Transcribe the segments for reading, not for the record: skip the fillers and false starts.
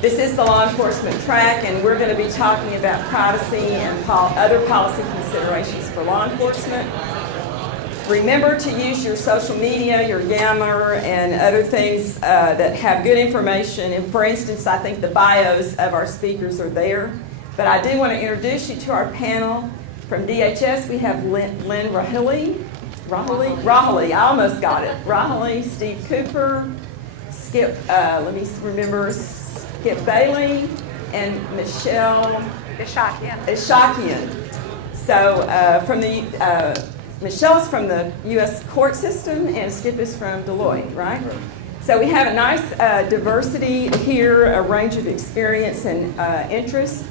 This is the law enforcement track, and we're going to be talking about privacy and other policy considerations for law enforcement. Remember to use your social media, your Yammer, and other things that have good information. And for instance, I think the bios of our speakers are there. But I do want to introduce you to our panel. From DHS, we have Lynn Rahilly, I almost got it. Rahilly, Steve Cooper, Skip Bailey, and Michelle Ishakian. So from the Michelle's from the U.S. court system, and Skip is from Deloitte, right? So we have a nice diversity here, a range of experience and interests.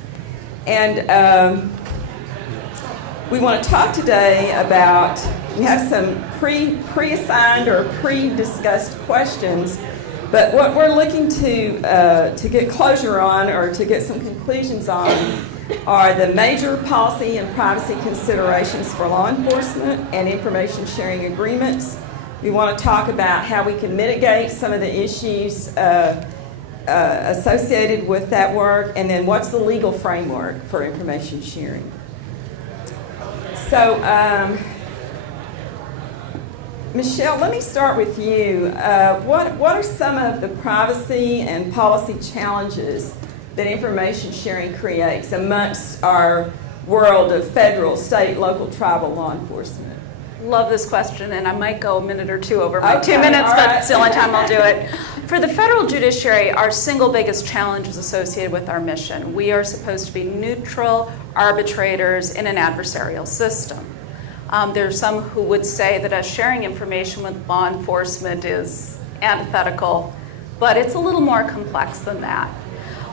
And we want to talk today about, we have some pre-assigned or pre-discussed questions, but what we're looking to get closure on or to get some conclusions on are the major policy and privacy considerations for law enforcement and information sharing agreements. We want to talk about how we can mitigate some of the issues associated with that work, and then what's the legal framework for information sharing. So, Michelle, let me start with you. What are some of the privacy and policy challenges that information sharing creates amongst our world of federal, state, local, tribal law enforcement? Love this question, and I might go a minute or two over my 2 minutes, but it's the only time I'll do it. For the federal judiciary, our single biggest challenge is associated with our mission. We are supposed to be neutral arbitrators in an adversarial system. There are some who would say that us sharing information with law enforcement is antithetical, but it's a little more complex than that.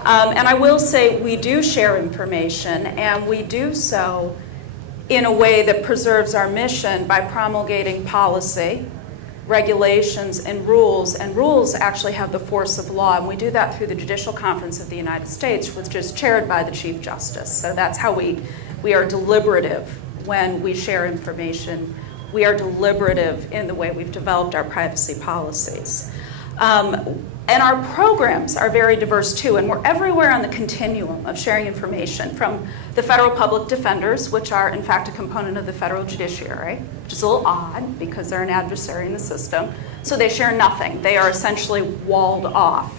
And I will say we do share information, and we do so in a way that preserves our mission by promulgating policy, regulations, and rules. And rules actually have the force of law, and we do that through the Judicial Conference of the United States, which is chaired by the Chief Justice. So that's how we are deliberative when we share information. We are deliberative in the way we've developed our privacy policies. And our programs are very diverse too, and we're everywhere on the continuum of sharing information, from the federal public defenders, which are in fact a component of the federal judiciary, which is a little odd because they're an adversary in the system. So they share nothing. They are essentially walled off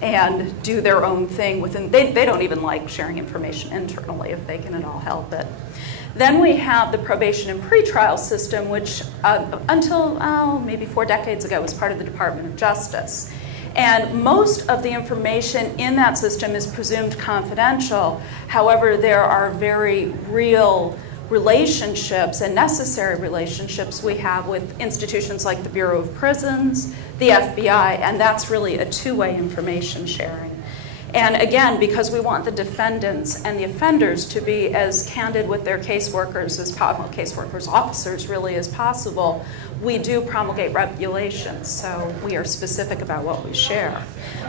and do their own thing within, they don't even like sharing information internally if they can at all help it. Then we have the probation and pretrial system, which until maybe 4 decades ago was part of the Department of Justice. And most of the information in that system is presumed confidential. However, there are very real relationships and necessary relationships we have with institutions like the Bureau of Prisons, the FBI, and that's really a two-way information sharing. And again, because we want the defendants and the offenders to be as candid with their caseworkers as possible, caseworkers, officers really as possible, we do promulgate regulations, so we are specific about what we share.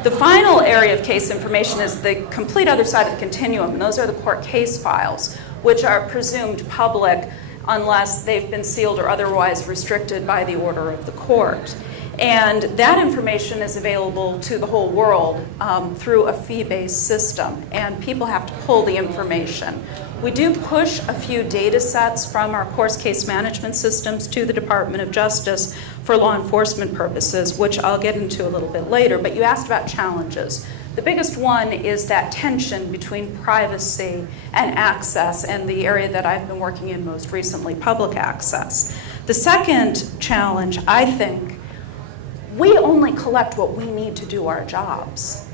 The final area of case information is the complete other side of the continuum, and those are the court case files, which are presumed public unless they've been sealed or otherwise restricted by the order of the court. And that information is available to the whole world through a fee-based system, and people have to pull the information. We do push a few data sets from our course case management systems to the Department of Justice for law enforcement purposes, which I'll get into a little bit later, but you asked about challenges. The biggest one is that tension between privacy and access, and the area that I've been working in most recently, public access. The second challenge, I think, we only collect what we need to do our jobs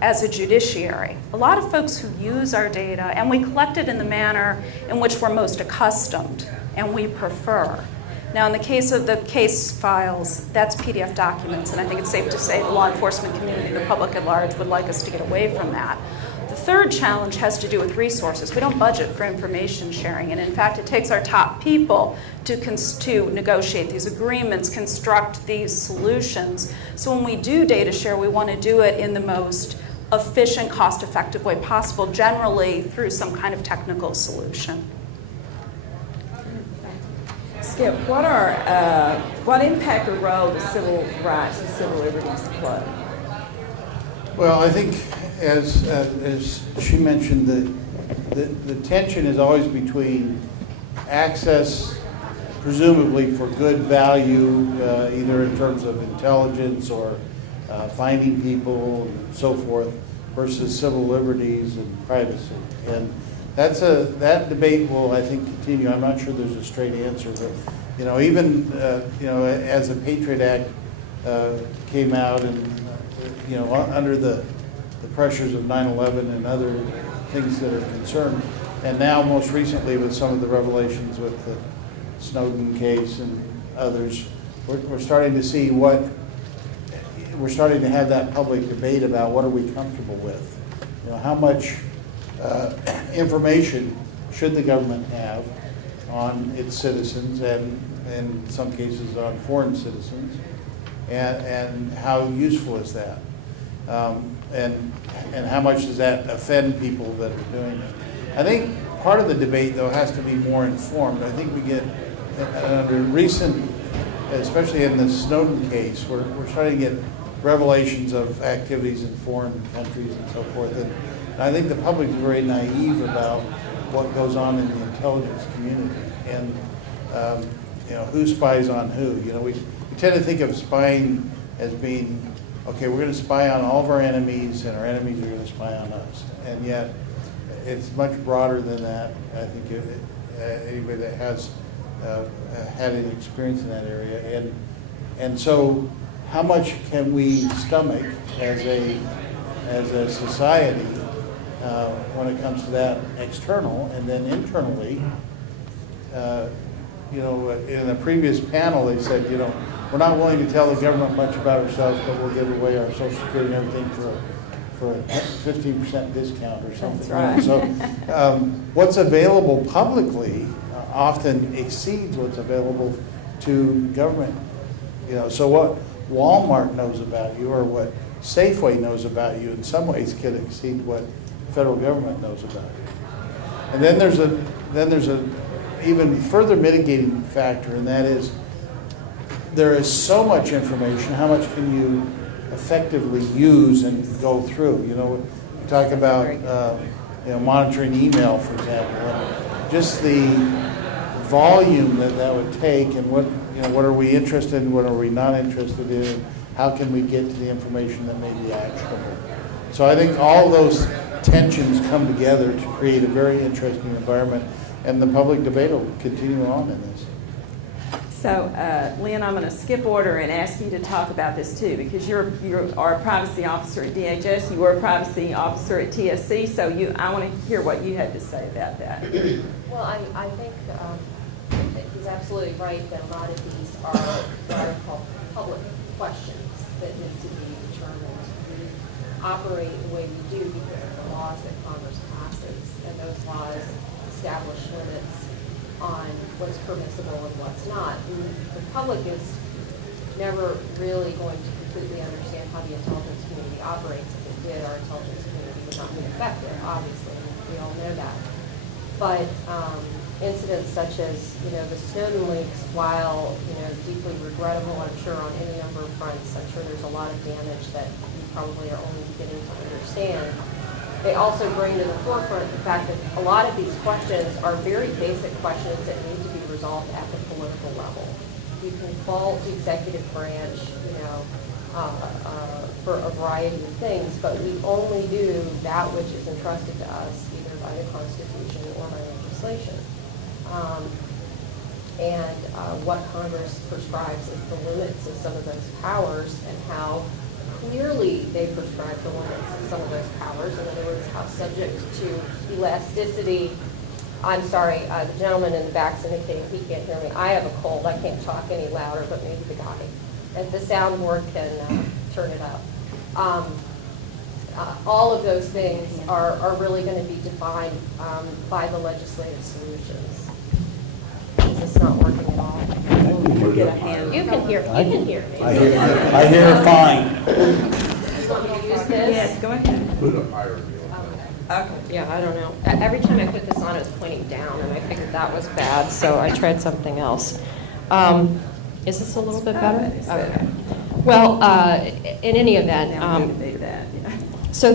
as a judiciary. A lot of folks who use our data, and we collect it in the manner in which we're most accustomed and we prefer. Now, in the case of the case files, that's PDF documents, and I think it's safe to say the law enforcement community, the public at large, would like us to get away from that. The third challenge has to do with resources. We don't budget for information sharing, and in fact, it takes our top people to negotiate these agreements, construct these solutions. So when we do data share, we want to do it in the most efficient, cost-effective way possible, generally through some kind of technical solution. Skip, what impact or role does civil rights and civil liberties play? Well, I think as she mentioned, the tension is always between access, presumably for good value, either in terms of intelligence or finding people and so forth, versus civil liberties and privacy. And that debate will, I think, continue. I'm not sure there's a straight answer, but even as the Patriot Act came out, and under the pressures of 9/11 and other things that are concerned, and now most recently with some of the revelations with the Snowden case and others, we're starting to see we're starting to have that public debate about what are we comfortable with. How much information should the government have on its citizens, and in some cases on foreign citizens, and how useful is that? And how much does that offend people that are doing it? I think part of the debate, though, has to be more informed. I think we get, under recent, especially in the Snowden case, we're starting to get revelations of activities in foreign countries and so forth. And I think the public is very naive about what goes on in the intelligence community, and who spies on who. We tend to think of spying as being, okay, we're going to spy on all of our enemies, and our enemies are going to spy on us. And yet, it's much broader than that. I think anybody that has had any experience in that area. And so, how much can we stomach as a society when it comes to that external, and then internally? In a previous panel, they said, we're not willing to tell the government much about ourselves, but we'll give away our Social Security and everything for a 15% discount or something. That's right. So what's available publicly often exceeds what's available to government. So what Walmart knows about you, or what Safeway knows about you, in some ways could exceed what the federal government knows about you. And then there's a even further mitigating factor, and that is there is so much information. How much can you effectively use and go through? We talk about monitoring email, for example, and just the volume that would take, and what are we interested in, what are we not interested in, how can we get to the information that may be actionable. So I think all those tensions come together to create a very interesting environment, and the public debate will continue on in this. So, Lynn, I'm going to skip order and ask you to talk about this too, because you are a privacy officer at DHS, you were a privacy officer at TSC, so I want to hear what you had to say about that. Well, I think he's absolutely right that a lot of these are what I would call public questions that need to be determined. We operate the way we do because of the laws that Congress passes, and those laws establish limits on what's permissible and what's not. And the public is never really going to completely understand how the intelligence community operates. If it did, our intelligence community would not be effective, obviously. We all know that. But incidents such as, the Snowden leaks, while, deeply regrettable, I'm sure, on any number of fronts, I'm sure there's a lot of damage that we probably are only beginning to understand. They also bring to the forefront the fact that a lot of these questions are very basic questions that need to be resolved at the political level. You can fault the executive branch, for a variety of things, but we only do that which is entrusted to us either by the Constitution or by legislation. What Congress prescribes is the limits of some of those powers, and how clearly they prescribe the limits of some of those powers. In other words, how subject to elasticity. I'm sorry, the gentleman in the back's indicating he can't hear me. I have a cold. I can't talk any louder, but maybe the guy at the soundboard can turn it up. All of those things are really going to be defined by the legislative solutions. Is this not working at all? Get a hand. You can hear me. I hear fine. You want me to use this? Yes, go ahead. Put it higher. Okay. Yeah, I don't know. Every time I put this on, it was pointing down, and I figured that was bad, so I tried something else. Is this a little bit better? It's better. Well, in any event, Now we can do that. So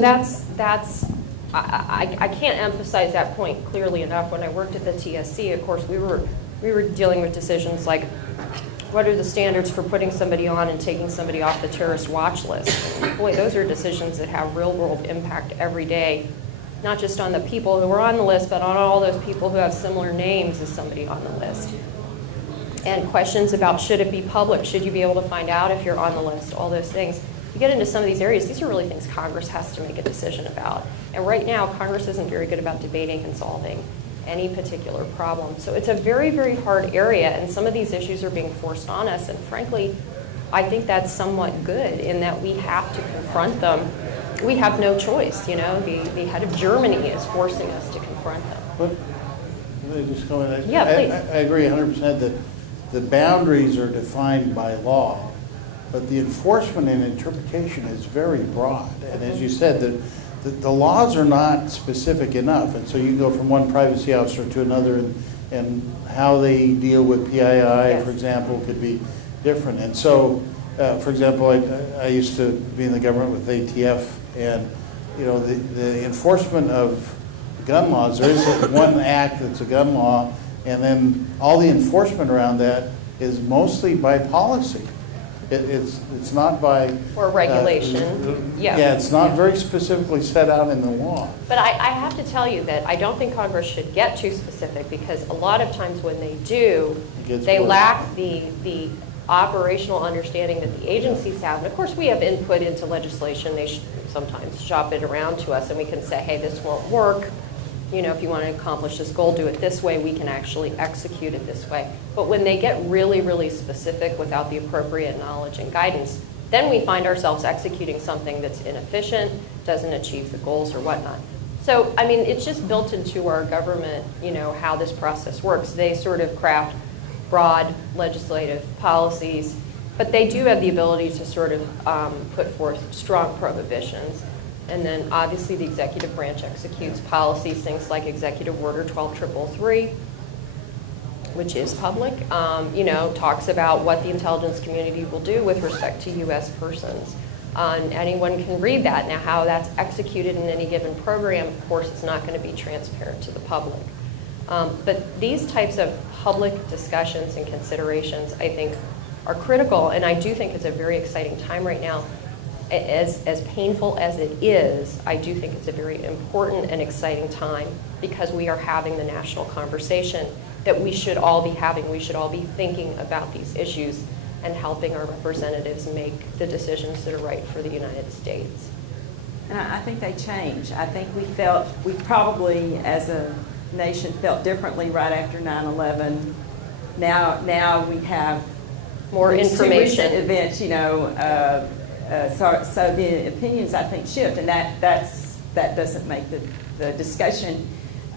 I can't emphasize that point clearly enough. When I worked at the TSC, of course, we were dealing with decisions like, what are the standards for putting somebody on and taking somebody off the terrorist watch list? Boy, those are decisions that have real-world impact every day, not just on the people who are on the list, but on all those people who have similar names as somebody on the list. And questions about, should it be public? Should you be able to find out if you're on the list? All those things. You get into some of these areas, these are really things Congress has to make a decision about. And right now, Congress isn't very good about debating and solving any particular problem. So it's a very, very hard area, and some of these issues are being forced on us. And frankly, I think that's somewhat good in that we have to confront them. We have no choice, you know. The head of Germany is forcing us to confront them. But, let me just go in. Yeah, please. I agree 100% that the boundaries are defined by law, but the enforcement and interpretation is very broad. And as you said, the laws are not specific enough, and so you go from one privacy officer to another, and how they deal with PII, Yes. for example, could be different. And so, for example, I used to be in the government with ATF, and you know the enforcement of gun laws. There is one act that's a gun law, and then all the enforcement around that is mostly by policy. It's not by... Or regulation. Yeah, it's not very specifically set out in the law. But I have to tell you that I don't think Congress should get too specific, because a lot of times when they do, they worse. lack the operational understanding that the agencies have. And of course, we have input into legislation. They sometimes shop it around to us, and we can say, hey, this won't work. You know, if you want to accomplish this goal, do it this way. We can actually execute it this way. But when they get really, really specific without the appropriate knowledge and guidance, then we find ourselves executing something that's inefficient, doesn't achieve the goals or whatnot. So, I mean, it's just built into our government, you know, how this process works. They sort of craft broad legislative policies, but they do have the ability to sort of put forth strong prohibitions. And then obviously the executive branch executes policies, things like Executive Order 12333, which is public, you know, talks about what the intelligence community will do with respect to U.S. persons. And anyone can read that. Now, how that's executed in any given program, of course, it's not going to be transparent to the public. But these types of public discussions and considerations, I think, are critical. And I do think it's a very exciting time right now. As painful as it is, I do think it's a very important and exciting time, because we are having the national conversation that we should all be having. We should all be thinking about these issues and helping our representatives make the decisions that are right for the United States. And I think they change. I think we probably as a nation felt differently right after 9/11. Now we have More these two information. recent events, you know, so the opinions, I think, shift, and that doesn't make the discussion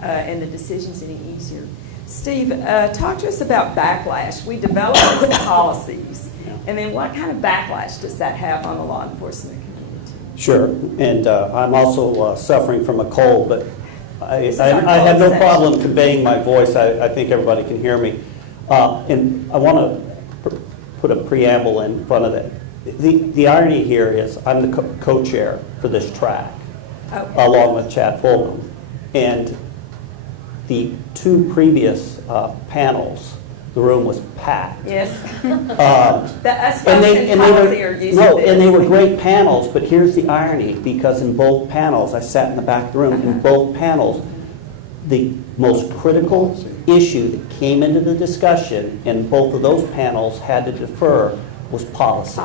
and the decisions any easier. Steve, talk to us about backlash. We develop these policies, and then what kind of backlash does that have on the law enforcement community? Sure, and I'm also suffering from a cold, but I have no problem conveying my voice. I think everybody can hear me. And I want to put a preamble in front of that. The irony here is I'm the co-chair for this track, along with Chad Fulgham. And the two previous panels, the room was packed. Yes. And they were great panels, but here's the irony, because in both panels, I sat in the back of the room, in both panels, the most critical issue that came into the discussion, and both of those panels had to defer, was policy.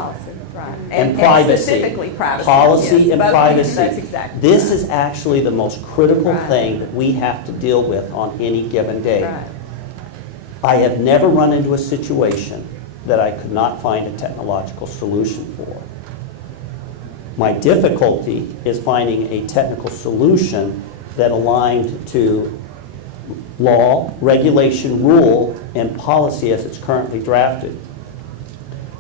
Right. And privacy. Specifically privacy. Policy yes. and Both privacy. That's exactly This right. is actually the most critical Right. thing that we have to deal with on any given day. Right. I have never run into a situation that I could not find a technological solution for. My difficulty is finding a technical solution that aligned to law, regulation, rule, and policy as it's currently drafted.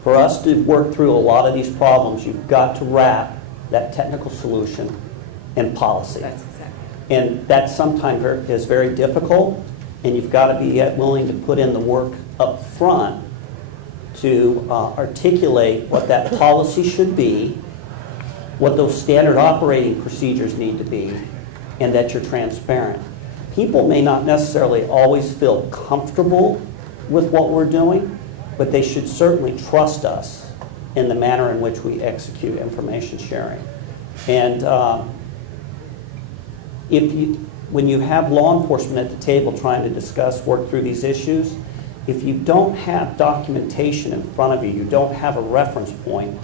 For us to work through a lot of these problems, you've got to wrap that technical solution in policy. That's exactly. And that sometimes is very difficult, and you've got to be willing to put in the work up front to articulate what that policy should be, what those standard operating procedures need to be, and that you're transparent. People may not necessarily always feel comfortable with what we're doing, but they should certainly trust us in the manner in which we execute information sharing. And when you have law enforcement at the table trying to discuss, work through these issues, if you don't have documentation in front of you, you don't have a reference point,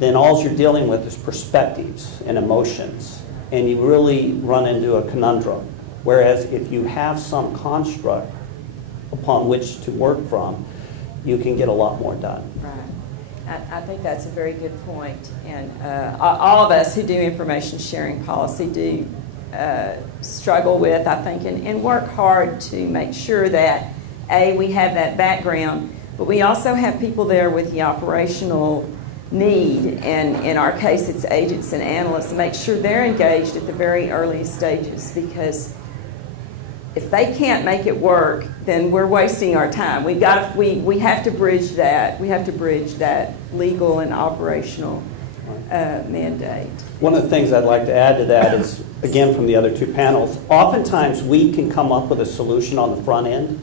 then all you're dealing with is perspectives and emotions, and you really run into a conundrum. Whereas if you have some construct upon which to work from, you can get a lot more done. Right. I think that's a very good point. And all of us who do information sharing policy do struggle with, I think, and work hard to make sure that, A, we have that background, but we also have people there with the operational need, and in our case it's agents and analysts, to make sure they're engaged at the very early stages, because if they can't make it work, then we're wasting our time. We have to bridge that. We have to bridge that legal and operational mandate. One of the things I'd like to add to that is, again, from the other two panels, oftentimes we can come up with a solution on the front end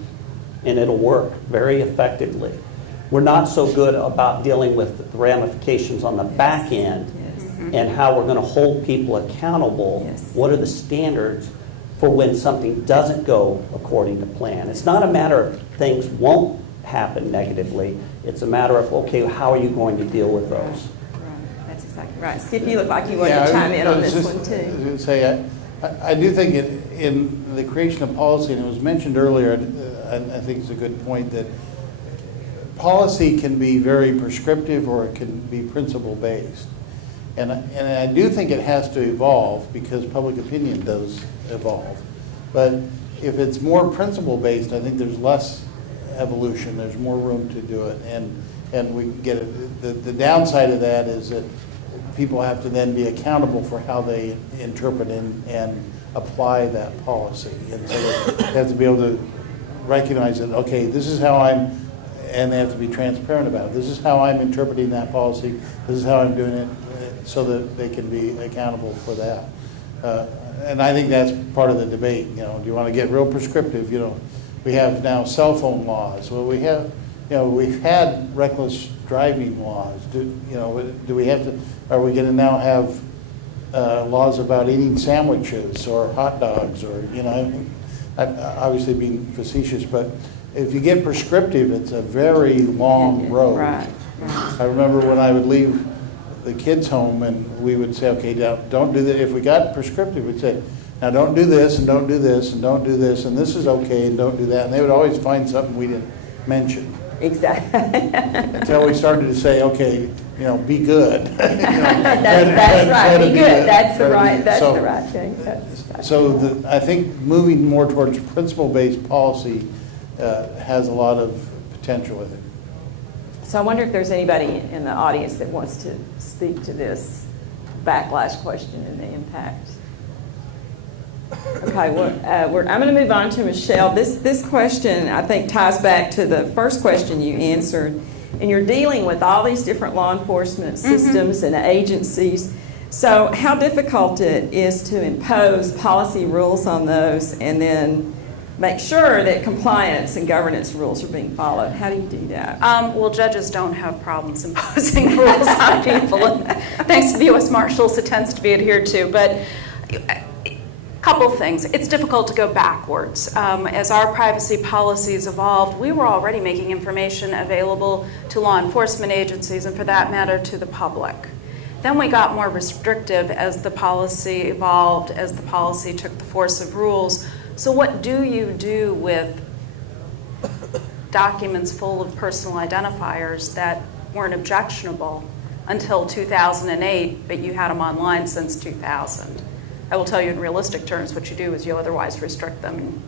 and it'll work very effectively. We're not so good about dealing with the ramifications on the back end and how we're going to hold people accountable. What are the standards for when something doesn't go according to plan? It's not a matter of things won't happen negatively. It's a matter of, okay, how are you going to deal with those? Right. That's exactly right. Skip, you look like you wanted to chime in on this one too. I was going to say, I do think in the creation of policy, and it was mentioned earlier, I think it's a good point, that policy can be very prescriptive or it can be principle-based. And I do think it has to evolve because public opinion does evolve. But if it's more principle-based, I think there's less evolution, there's more room to do it. And we get it. The downside of that is that people have to then be accountable for how they interpret and apply that policy. And so they have to be able to recognize that, okay, this is how I'm, and they have to be transparent about it. This is how I'm interpreting that policy. This is how I'm doing it, so that they can be accountable for that. And I think that's part of the debate. You know, do you want to get real prescriptive? You know, we have now cell phone laws. Well, we have, you know, we've had reckless driving laws. Do we have to? Are we going to now have laws about eating sandwiches or hot dogs, or obviously being facetious, but if you get prescriptive, it's a very long road. Right. I remember when I would leave the kids home and we would say, okay, now don't do that. If we got prescriptive, we'd say, now don't do this and don't do this and don't do this and this is okay and don't do that. And they would always find something we didn't mention. Exactly. Until we started to say, okay, be good. That's right. Be good. That's the right thing. So I think moving more towards principle-based policy has a lot of potential with it. So I wonder if there's anybody in the audience that wants to speak to this backlash question and the impact. Okay, I'm going to move on to Michelle. This question, I think, ties back to the first question you answered. And you're dealing with all these different law enforcement systems and agencies. So how difficult it is to impose policy rules on those and then make sure that compliance and governance rules are being followed. How do you do that? Well, judges don't have problems imposing rules on people. And thanks to the U.S. Marshals, it tends to be adhered to. But a couple of things. It's difficult to go backwards. As our privacy policies evolved, we were already making information available to law enforcement agencies and, for that matter, to the public. Then we got more restrictive as the policy evolved, as the policy took the force of rules. So what do you do with documents full of personal identifiers that weren't objectionable until 2008, but you had them online since 2000? I will tell you in realistic terms what you do is you otherwise restrict them,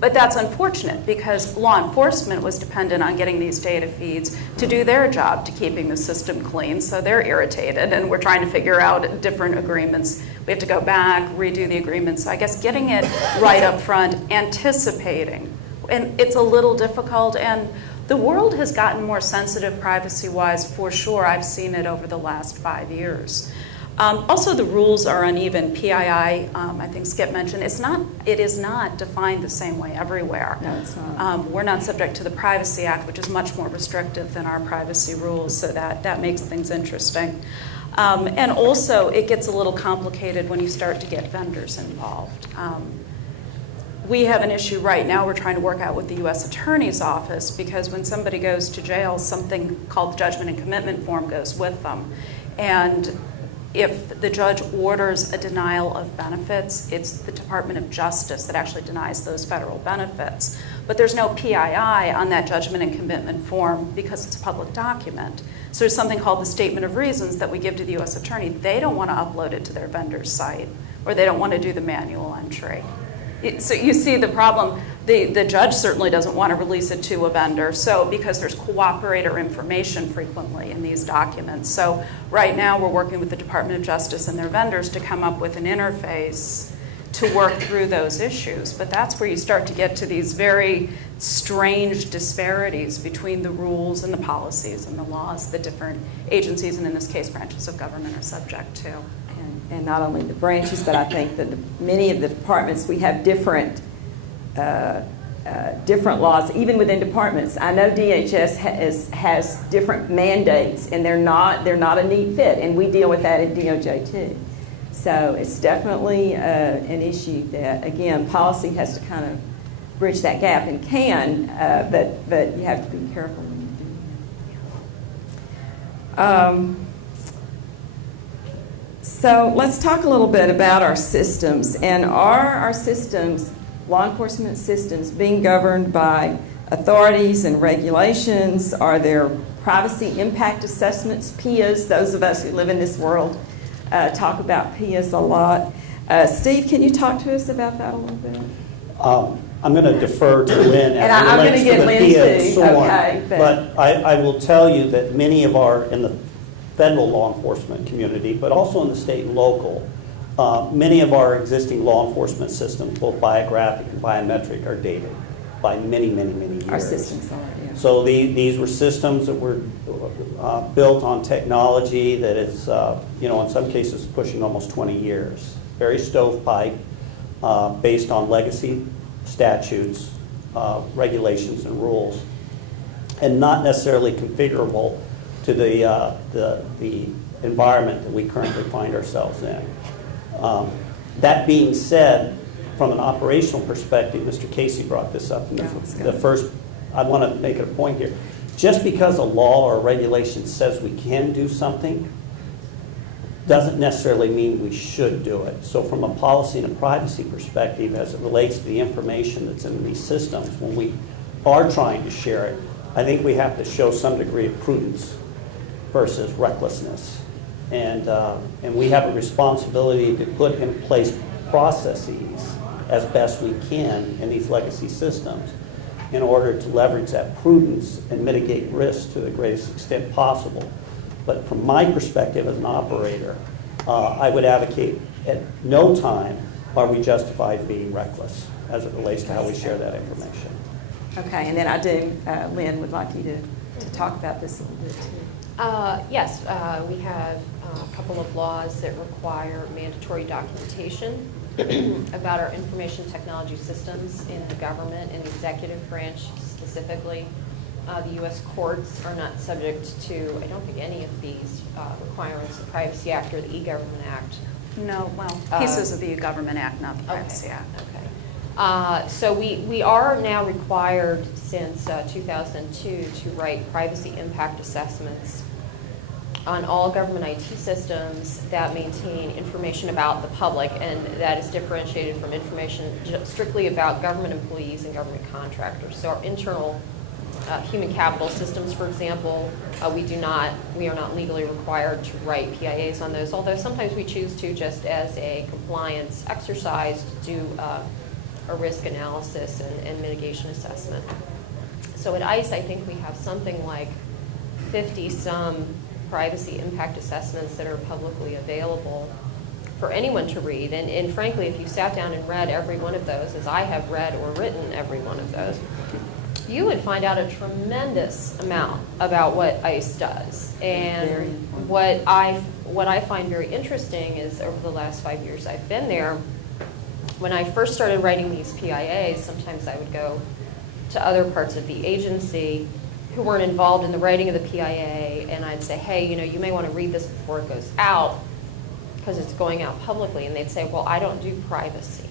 But that's unfortunate because law enforcement was dependent on getting these data feeds to do their job, to keeping the system clean, so they're irritated, and we're trying to figure out different agreements. We have to go back, redo the agreements. So I guess getting it right up front, anticipating. And it's a little difficult, and the world has gotten more sensitive privacy-wise for sure. I've seen it over the last 5 years. Also, the rules are uneven. PII, I think Skip mentioned, it is not defined the same way everywhere. No, it's not. We're not subject to the Privacy Act, which is much more restrictive than our privacy rules, so that makes things interesting. And also, it gets a little complicated when you start to get vendors involved. We have an issue right now we're trying to work out with the U.S. Attorney's Office, because when somebody goes to jail, something called the judgment and commitment form goes with them. And if the judge orders a denial of benefits, it's the Department of Justice that actually denies those federal benefits. But there's no PII on that judgment and commitment form because it's a public document. So there's something called the Statement of Reasons that we give to the U.S. Attorney. They don't want to upload it to their vendor's site, or they don't want to do the manual entry. So you see the problem. The judge certainly doesn't want to release it to a vendor, so because there's cooperator information frequently in these documents. So right now we're working with the Department of Justice and their vendors to come up with an interface to work through those issues. But that's where you start to get to these very strange disparities between the rules and the policies and the laws that different agencies, and in this case branches of government, are subject to. And not only the branches, but I think that many of the departments, we have different different laws, even within departments. I know DHS has different mandates, and they're not a neat fit, and we deal with that at DOJ too. So it's definitely an issue that, again, policy has to kind of bridge that gap, and can, but you have to be careful when you do that. So let's talk a little bit about our systems. And are our systems, law enforcement systems, being governed by authorities and regulations? Are there privacy impact assessments, PIAs? Those of us who live in this world talk about PIAs a lot. Steve, can you talk to us about that a little bit? I'm going to defer to Lynn. And I'm going to get Lynn too. Okay, but I will tell you that many of our, in the federal law enforcement community, but also in the state and local, many of our existing law enforcement systems, both biographic and biometric, are dated by many, many, many years. Our systems are, yeah. So these were systems that were built on technology that is, in some cases pushing almost 20 years. Very stovepipe, based on legacy statutes, regulations, and rules, and not necessarily configurable to the environment that we currently find ourselves in. That being said, from an operational perspective, Mr. Casey brought this up in the first, I want to make it a point here. Just because a law or a regulation says we can do something doesn't necessarily mean we should do it. So from a policy and a privacy perspective, as it relates to the information that's in these systems, when we are trying to share it, I think we have to show some degree of prudence versus recklessness. And we have a responsibility to put in place processes as best we can in these legacy systems in order to leverage that prudence and mitigate risk to the greatest extent possible. But from my perspective as an operator, I would advocate at no time are we justified being reckless as it relates to how we share that information. Okay, and then I do, Lynn, would like you to talk about this a little bit too. Yes, we have a couple of laws that require mandatory documentation about our information technology systems in the government, in the executive branch specifically. The U.S. courts are not subject to, I don't think, any of these requirements, the Privacy Act or the E-Government Act. No, well, pieces of the Government Act, not the Privacy Act. Okay. So we are now required since 2002 to write privacy impact assessments on all government IT systems that maintain information about the public, and that is differentiated from information strictly about government employees and government contractors. So our internal human capital systems, for example, we are not legally required to write PIAs on those, although sometimes we choose to, just as a compliance exercise, to do a risk analysis and mitigation assessment. So at ICE, I think we have something like 50-some privacy impact assessments that are publicly available for anyone to read. And frankly, if you sat down and read every one of those, as I have read or written every one of those, you would find out a tremendous amount about what ICE does. And what I find very interesting is over the last 5 years I've been there, when I first started writing these PIAs, sometimes I would go to other parts of the agency who weren't involved in the writing of the PIA, and I'd say, hey, you may want to read this before it goes out because it's going out publicly. And they'd say, well, I don't do privacy.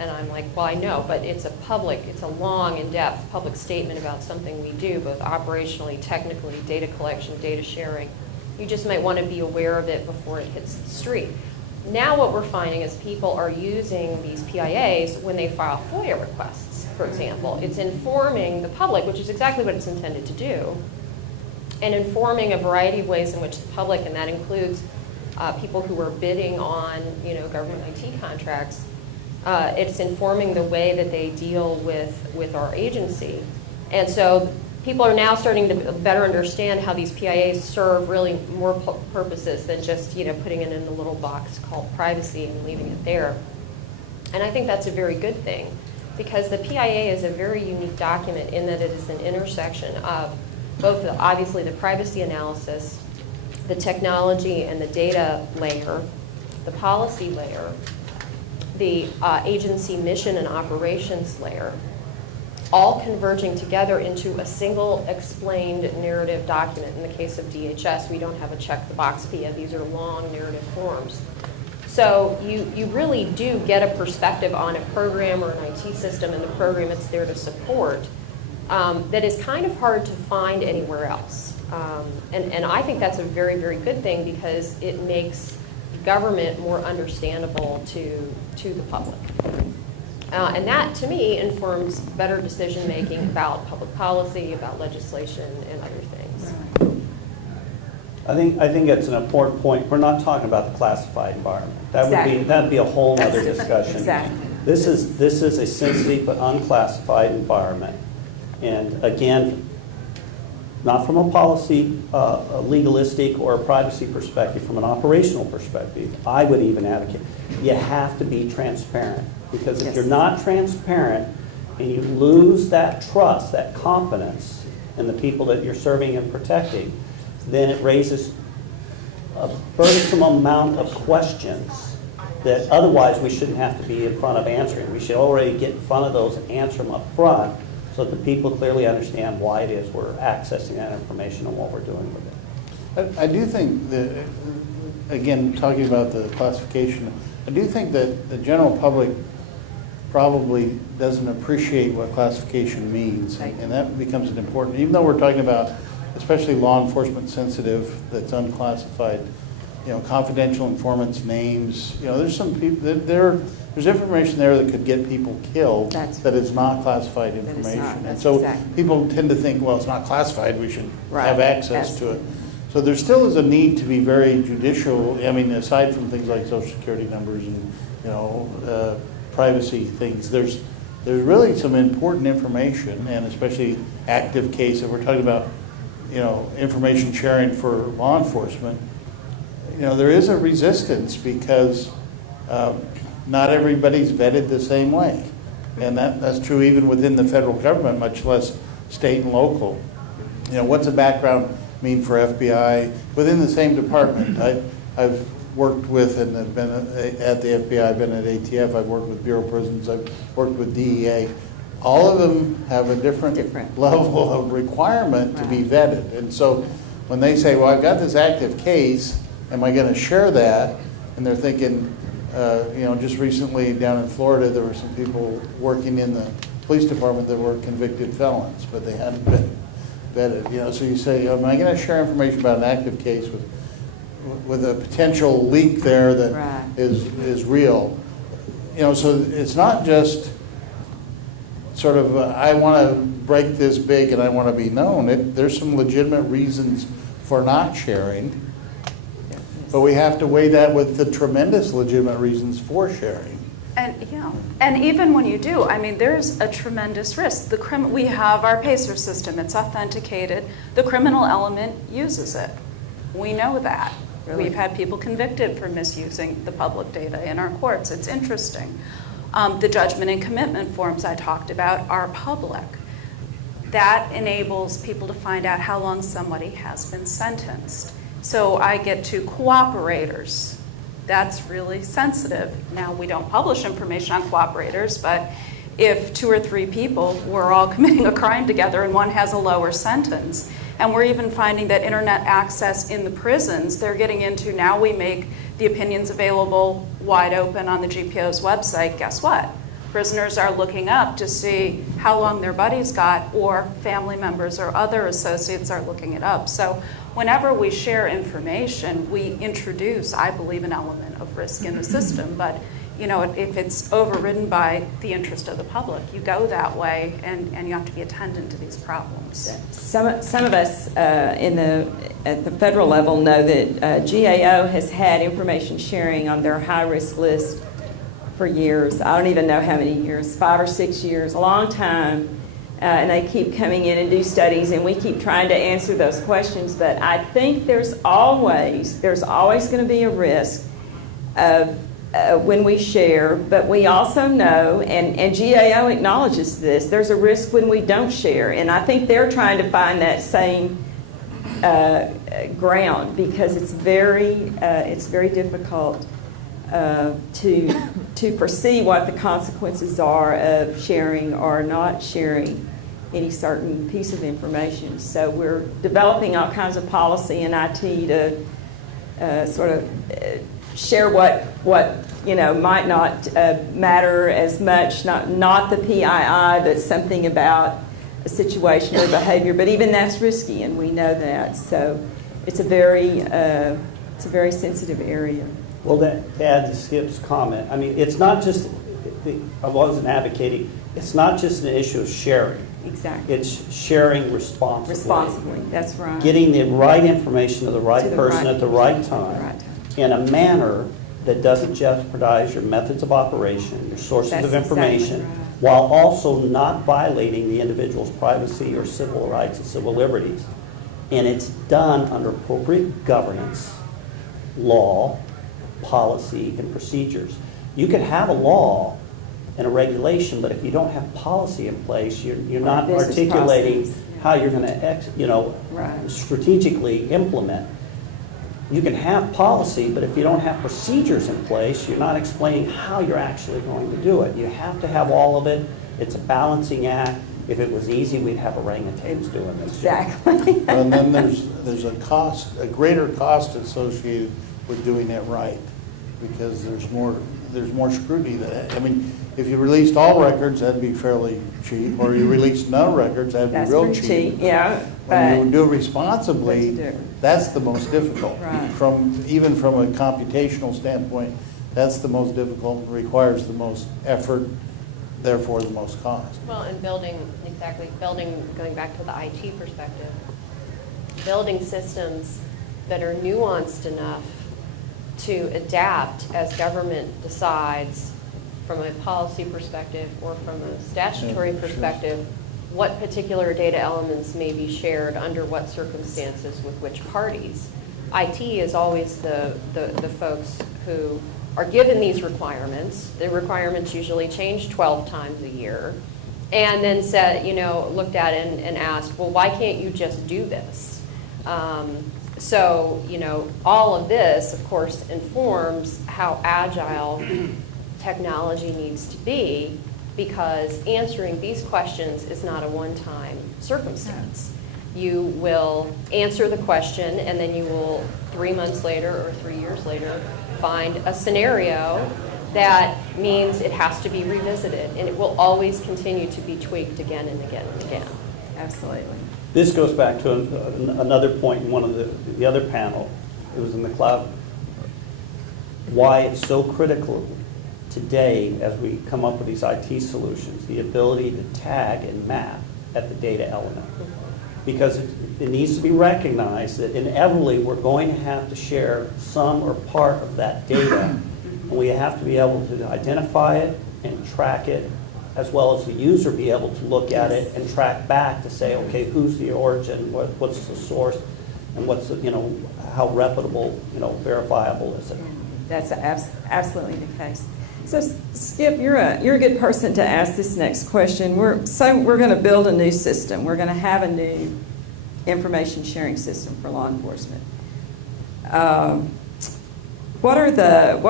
And I'm like, well, I know, but it's a long, in-depth public statement about something we do, both operationally, technically, data collection, data sharing. You just might want to be aware of it before it hits the street. Now what we're finding is people are using these PIAs when they file FOIA requests, for example. It's informing the public, which is exactly what it's intended to do, and informing a variety of ways in which the public, and that includes people who are bidding on government IT contracts, it's informing the way that they deal with our agency. And so people are now starting to better understand how these PIAs serve really more purposes than just putting it in a little box called privacy and leaving it there. And I think that's a very good thing, because the PIA is a very unique document in that it is an intersection of both obviously the privacy analysis, the technology and the data layer, the policy layer, the agency mission and operations layer, all converging together into a single explained narrative document. In the case of DHS, we don't have a check-the-box PIA. These are long narrative forms. So you really do get a perspective on a program or an IT system and the program it's there to support that is kind of hard to find anywhere else. And I think that's a very, very good thing, because it makes government more understandable to the public. And that, to me, informs better decision-making about public policy, about legislation, and other things. I think it's an important point. We're not talking about the classified environment. Exactly. That'd be a whole other discussion. Exactly. This is a sensitive but unclassified environment. And again, not from a policy, a legalistic or a privacy perspective, from an operational perspective, I would even advocate, you have to be transparent. Because if you're not transparent and you lose that trust, that confidence in the people that you're serving and protecting, then it raises a burdensome amount of questions that otherwise we shouldn't have to be in front of answering. We should already get in front of those and answer them up front, so that the people clearly understand why it is we're accessing that information and what we're doing with it. I do think that, again, talking about the classification, I do think that the general public probably doesn't appreciate what classification means, and that becomes an important, even though we're talking about especially law enforcement sensitive that's unclassified, confidential informants' names, there's some people that there's information there that could get people killed that is not classified information. And so people tend to think, well, it's not classified, we should have access to it. So there still is a need to be very judicial, aside from things like social security numbers and, privacy things, there's really some important information, and especially active case, if we're talking about, information sharing for law enforcement, there is a resistance because not everybody's vetted the same way. And that's true even within the federal government, much less state and local. What's a background mean for FBI within the same department? I've worked with and have been at the FBI, I've been at ATF, I've worked with Bureau of Prisons, I've worked with DEA. All of them have a different level of requirement to be vetted. And so when they say, well, I've got this active case, am I going to share that? And they're thinking, just recently down in Florida, there were some people working in the police department that were convicted felons, but they hadn't been vetted. So you say, am I going to share information about an active case with a potential leak there that is real? So it's not just sort of, I want to break this big and I want to be known. There's some legitimate reasons for not sharing, but we have to weigh that with the tremendous legitimate reasons for sharing. And even when you do, there's a tremendous risk. We have our PACER system, it's authenticated. The criminal element uses it. We know that. Really? We've had people convicted for misusing the public data in our courts. It's interesting. The judgment and commitment forms I talked about are public. that enables people to find out how long somebody has been sentenced. So I get to cooperators. That's really sensitive. Now, we don't publish information on cooperators, but if 2 or 3 people were all committing a crime together and one has a lower sentence, and we're even finding that internet access in the prisons, they're getting into, now we make the opinions available wide open on the GPO's website. Guess what? Prisoners are looking up to see how long their buddies got, or family members or other associates are looking it up. So whenever we share information, we introduce, I believe, an element of risk in the system. But you know, if it's overridden by the interest of the public, you go that way, and you have to be attendant to these problems. Some of us at the federal level know that GAO has had information sharing on their high-risk list for years. I don't even know how many years, 5 or 6 years, a long time. And they keep coming in and do studies, and we keep trying to answer those questions. But I think there's always going to be a risk of when we share, but we also know, and GAO acknowledges this, there's a risk when we don't share. And I think they're trying to find that same ground, because it's very difficult to foresee what the consequences are of sharing or not sharing any certain piece of information. So we're developing all kinds of policy in IT to sort of share what might not matter as much, not the PII, but something about a situation or behavior. But even that's risky, and we know that. So it's a very sensitive area. Well, to add to Skip's comment, I mean, it's not just, I wasn't advocating, it's not just an issue of sharing. Exactly. It's sharing responsibly. Responsibly, that's right. Getting the right information to the right person at the right time in a manner that doesn't jeopardize your methods of operation, your sources of information, exactly right, while also not violating the individual's privacy or civil rights and civil liberties. And it's done under appropriate governance, law, policy, and procedures. You can have a law and a regulation, but if you don't have policy in place, you're not articulating how you're going to strategically implement. You can have policy, but if you don't have procedures in place, you're not explaining how you're actually going to do it. You have to have all of it. It's a balancing act. If it was easy, we'd have orangutans doing this. Exactly. And then there's a greater cost associated with doing it right, because there's more scrutiny. I mean, if you released all records, that'd be fairly cheap, or you released no records, that'd be real cheap. Yeah. When you do it responsibly, that's the most difficult. Right. Even from a computational standpoint, that's the most difficult and requires the most effort, therefore the most cost. Well, and building, going back to the IT perspective, building systems that are nuanced enough to adapt as government decides from a policy perspective or from a statutory perspective, what particular data elements may be shared under what circumstances with which parties. IT is always the folks who are given these requirements. The requirements usually change 12 times a year, and then looked at and asked, well, why can't you just do this? So, all of this, of course, informs how agile technology needs to be, because answering these questions is not a one-time circumstance. You will answer the question, and then you will, 3 months later or 3 years later, find a scenario that means it has to be revisited, and it will always continue to be tweaked again and again and again. Absolutely. This goes back to another point in one of the other panel. It was in the cloud. Why it's so critical today as we come up with these IT solutions, the ability to tag and map at the data element. Because it needs to be recognized that inevitably we're going to have to share some or part of that data. And we have to be able to identify it and track it, as well as the user be able to look at it and track back to say, okay, who's the origin, what's the source, and what's the, how reputable, verifiable is it? That's absolutely the case. So Skip, you're a good person to ask this next question. We're going to build a new system. We're going to have a new information sharing system for law enforcement. What are the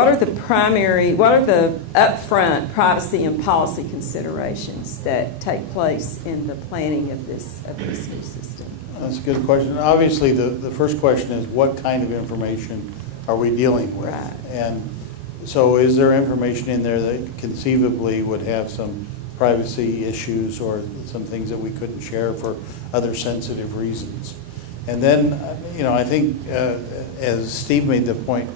upfront privacy and policy considerations that take place in the planning of this new system? That's a good question. Obviously, the first question is what kind of information are we dealing with? Right. And so is there information in there that conceivably would have some privacy issues or some things that we couldn't share for other sensitive reasons? And then, I think, as Steve made the point,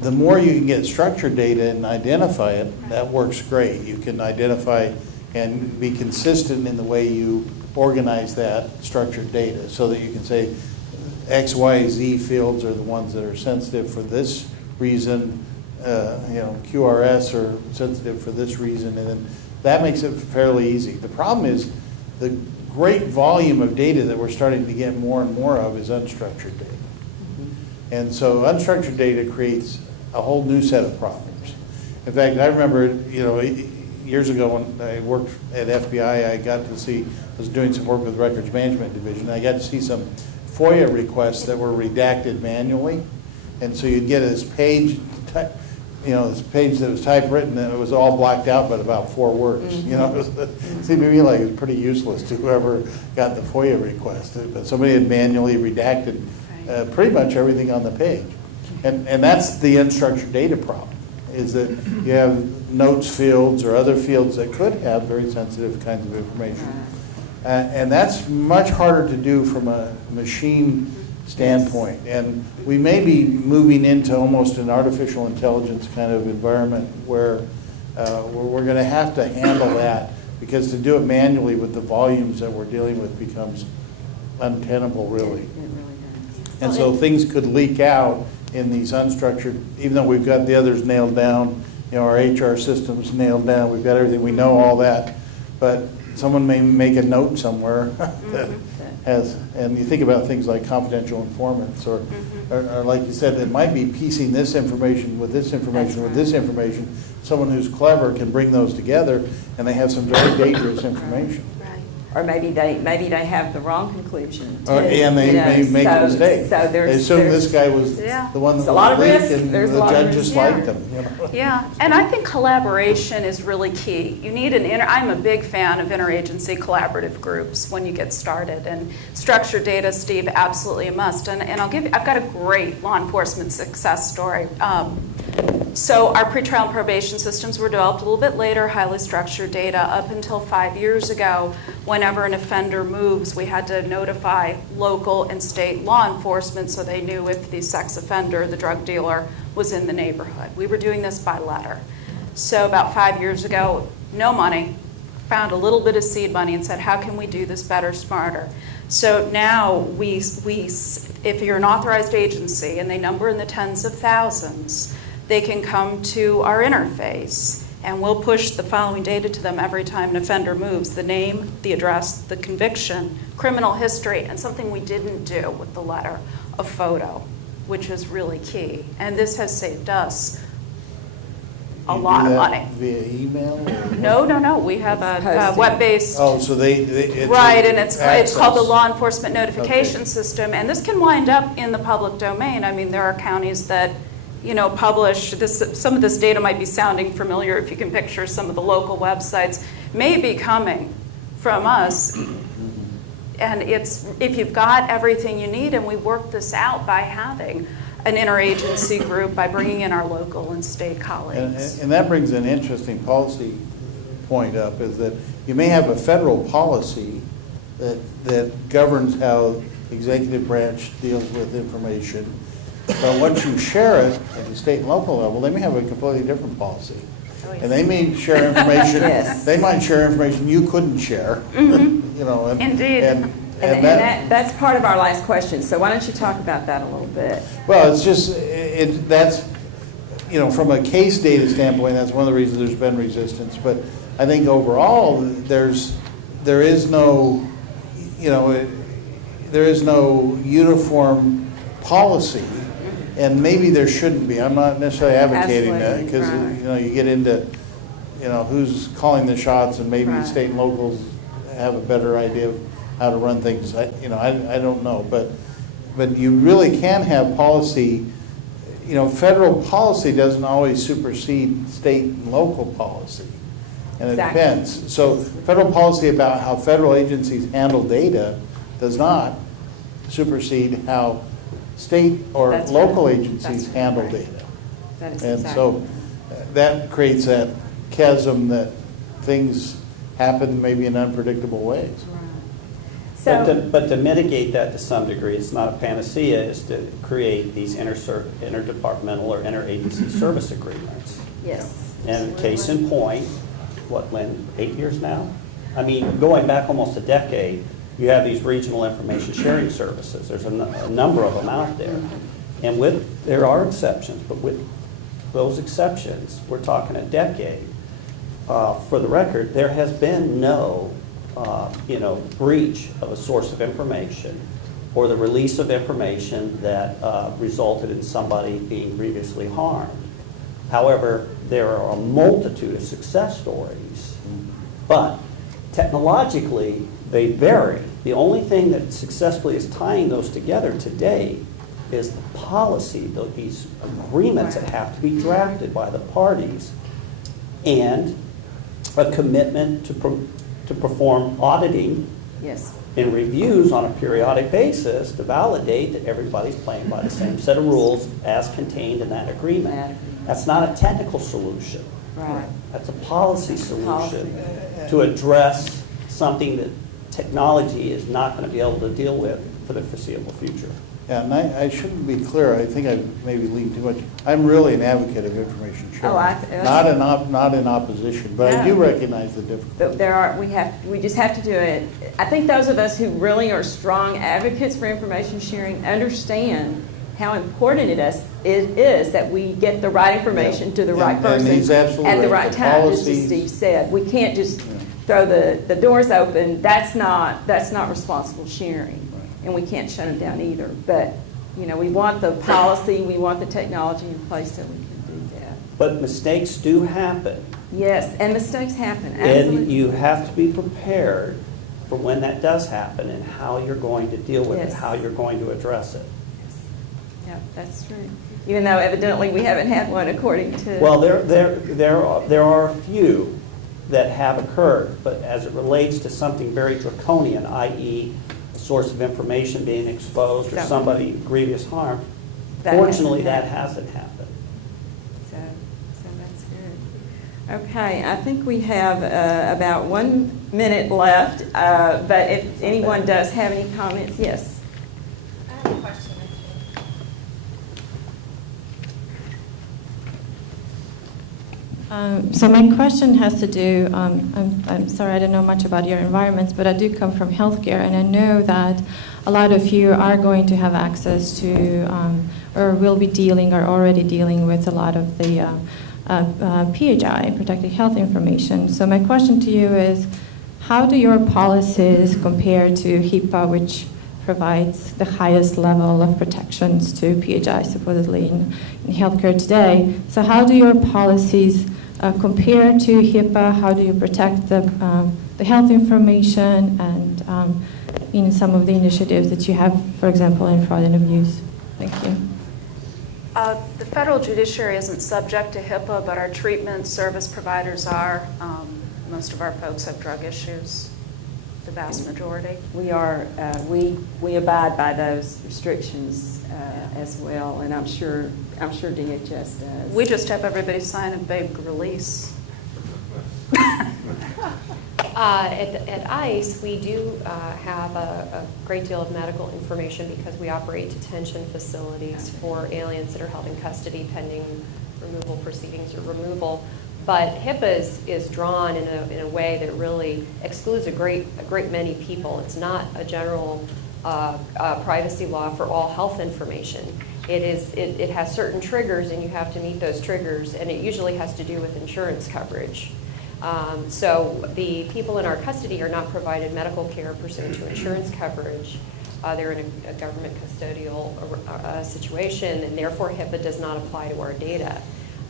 the more you can get structured data and identify it, that works great. You can identify and be consistent in the way you organize that structured data so that you can say X, Y, Z fields are the ones that are sensitive for this reason, QRS are sensitive for this reason, and then that makes it fairly easy. The problem is the great volume of data that we're starting to get more and more of is unstructured data. And so unstructured data creates a whole new set of problems. In fact, I remember, years ago when I worked at FBI, I was doing some work with the Records Management Division. I got to see some FOIA requests that were redacted manually. And so you'd get this page, this page that was typewritten and it was all blacked out but about 4 words. Mm-hmm. It seemed to me like it was pretty useless to whoever got the FOIA request. But somebody had manually redacted pretty much everything on the page. And that's the unstructured data problem, is that you have notes fields or other fields that could have very sensitive kinds of information. And that's much harder to do from a machine standpoint. And we may be moving into almost an artificial intelligence kind of environment where we're going to have to handle that, because to do it manually with the volumes that we're dealing with becomes untenable, really. And so things could leak out in these unstructured, even though we've got the others nailed down, our HR system's nailed down, we've got everything, we know all that, but someone may make a note somewhere that has, and you think about things like confidential informants, or like you said, it might be piecing this information with this information with this information. Someone who's clever can bring those together, and they have some very dangerous information. Or maybe they have the wrong conclusion. And they may make a mistake. So they assume this guy was the one that was leaked, and the judge just liked him. Yeah, and I think collaboration is really key. You need I'm a big fan of interagency collaborative groups when you get started. And structured data, Steve, absolutely a must. And I've got a great law enforcement success story. So our pretrial and probation systems were developed a little bit later, highly structured data. Up until 5 years ago, whenever an offender moves, we had to notify local and state law enforcement so they knew if the sex offender, the drug dealer, was in the neighborhood. We were doing this by letter. So about 5 years ago, no money, found a little bit of seed money and said, how can we do this better, smarter? So now if you're an authorized agency and they number in the tens of thousands, they can come to our interface and we'll push the following data to them every time an offender moves: the name, the address, the conviction, criminal history, and something we didn't do with the letter, a photo, which is really key. And this has saved us a lot of money. Via email? No. We have a web-based. Oh, so it's right, and it's called the Law Enforcement Notification System, and this can wind up in the public domain. I mean, there are counties that publish this. Some of this data might be sounding familiar if you can picture some of the local websites may be coming from us. And if you've got everything you need, and we work this out by having an interagency group, by bringing in our local and state colleagues. And that brings an interesting policy point up, is that you may have a federal policy that governs how the executive branch deals with information. But once you share it at the state and local level, they may have a completely different policy. And they may share information, they might share information you couldn't share. Indeed. And that's part of our last question. So why don't you talk about that a little bit? Well, it's just, that's, from a case data standpoint, that's one of the reasons there's been resistance. But I think overall, there is no uniform policy And maybe there shouldn't be. I'm not necessarily advocating that, Absolutely, because right. you know, you get into, you know, who's calling the shots, and maybe Right. state and locals have a better idea of how to run things. I don't know, but you really can have policy. You know, federal policy doesn't always supersede state and local policy, and it Exactly. depends. So federal policy about how federal agencies handle data does not supersede how state or That's local right. agencies That's handle right. data. That is And exactly. so that creates that chasm that things happen maybe in unpredictable ways. Right. But So, but to mitigate that to some degree, it's not a panacea, is to create these interdepartmental or interagency service agreements. yes. And case in point, what, Lynn, 8 years now? I mean, going back almost a decade, you have these regional information sharing services. There's a number of them out there. And there are exceptions, but with those exceptions, we're talking a decade. For the record, there has been no breach of a source of information or the release of information that resulted in somebody being grievously harmed. However, there are a multitude of success stories, but technologically, they vary. The only thing that successfully is tying those together today is the policy, these agreements that have to be drafted by the parties, and a commitment to perform auditing Yes. and reviews on a periodic basis to validate that everybody's playing by the same set of rules as contained in that agreement. That's not a technical solution. Right. That's a policy Policy. solution to address something that technology is not going to be able to deal with for the foreseeable future. Yeah, and I shouldn't be clear. I think I maybe lean too much. I'm really an advocate of information sharing. Not in opposition, but I do No. recognize the difficulty. We just have to do it. I think those of us who really are strong advocates for information sharing understand how important it is that we get the right information to the right And person he's absolutely at the right. right The time, just as policies- Steve said. We can't just throw the doors open. That's not responsible sharing, and we can't shut them down either. But we want the policy, we want the technology in place so we can do that. But mistakes do happen, Yes, and mistakes happen. and Absolutely. you have to be prepared for when that does happen and how you're going to deal with it, Yes. how you're going to address it. Yeah, that's true. Even though evidently we haven't had one according to. Well, there are a few that have occurred, but as it relates to something very draconian, i.e. a source of information being exposed or So- somebody grievous harm, That fortunately hasn't that hasn't happened. So that's good. Okay, I think we have about 1 minute left, but if anyone does have any comments, yes. I have a question. So my question has to do, I'm sorry, I don't know much about your environments, but I do come from healthcare, and I know that a lot of you are going to have access to, or will be dealing, or already dealing with a lot of the PHI, protected health information. So my question to you is, how do your policies compare to HIPAA, which provides the highest level of protections to PHI supposedly in healthcare today? So how do your policies compare to HIPAA? How do you protect the health information and in some of the initiatives that you have, for example, in fraud and abuse? Thank you. The federal judiciary isn't subject to HIPAA, but our treatment service providers are. Most of our folks have drug issues, the vast majority. We are, we abide by those restrictions as well, and I'm sure DHS does. We just have everybody sign a big release. At ICE, we do have a great deal of medical information because we operate detention facilities for aliens that are held in custody pending removal proceedings or removal. But HIPAA is drawn in a way that really excludes a great many people. It's not a general privacy law for all health information. It has certain triggers, and you have to meet those triggers, and it usually has to do with insurance coverage. So the people in our custody are not provided medical care pursuant to insurance coverage. they're in a government custodial situation, and therefore HIPAA does not apply to our data.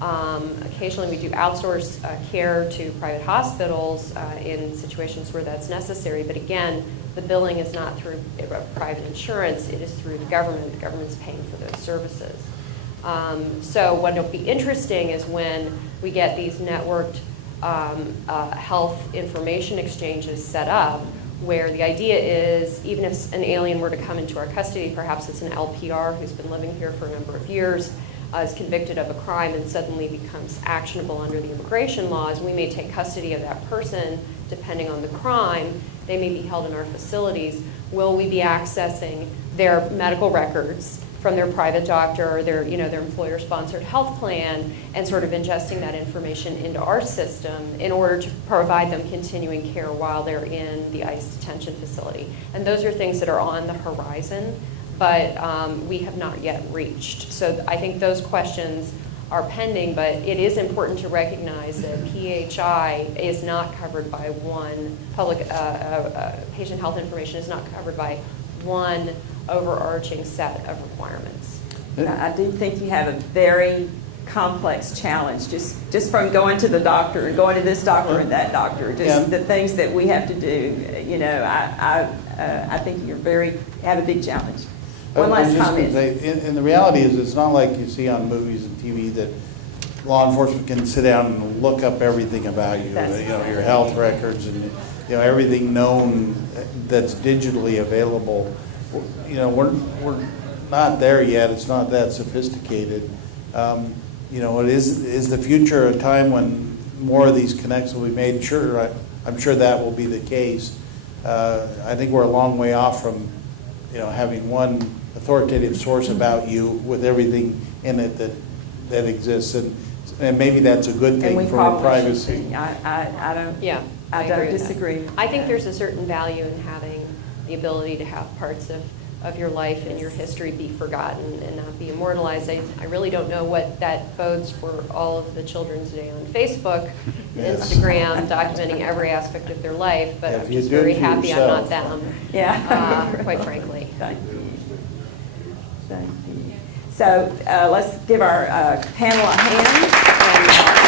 Occasionally we do outsource care to private hospitals in situations where that's necessary, but again, the billing is not through private insurance, it is through the government. The government's paying for those services. So what will be interesting is when we get these networked health information exchanges set up, where the idea is even if an alien were to come into our custody, perhaps it's an LPR who's been living here for a number of years, is convicted of a crime and suddenly becomes actionable under the immigration laws, we may take custody of that person depending on the crime. They may be held in our facilities. Will we be accessing their medical records from their private doctor or their employer-sponsored health plan and sort of ingesting that information into our system in order to provide them continuing care while they're in the ICE detention facility? And those are things that are on the horizon, but we have not yet reached. So I think those questions are pending, but it is important to recognize that PHI is not covered by one patient health information is not covered by one overarching set of requirements. I do think you have a very complex challenge just from going to the doctor and going to this doctor and that doctor, just the things that we have to do. You know, I think you have a big challenge. One last comment. And the reality is, it's not like you see on movies and TV that law enforcement can sit down and look up everything about you. Your health records and everything known that's digitally available. We're not there yet. It's not that sophisticated. Is the future a time when more of these connects will be made? Sure, I'm sure that will be the case. I think we're a long way off from having one authoritative source about you with everything in it that exists, and maybe that's a good thing for privacy. I don't disagree. I think there's a certain value in having the ability to have parts of your life and your history be forgotten and not be immortalized. I really don't know what that bodes for all of the children today on Facebook, Instagram, documenting every aspect of their life, but I'm just very happy I'm not them, quite frankly. Thank you. Thank you. So let's give our panel a hand. And,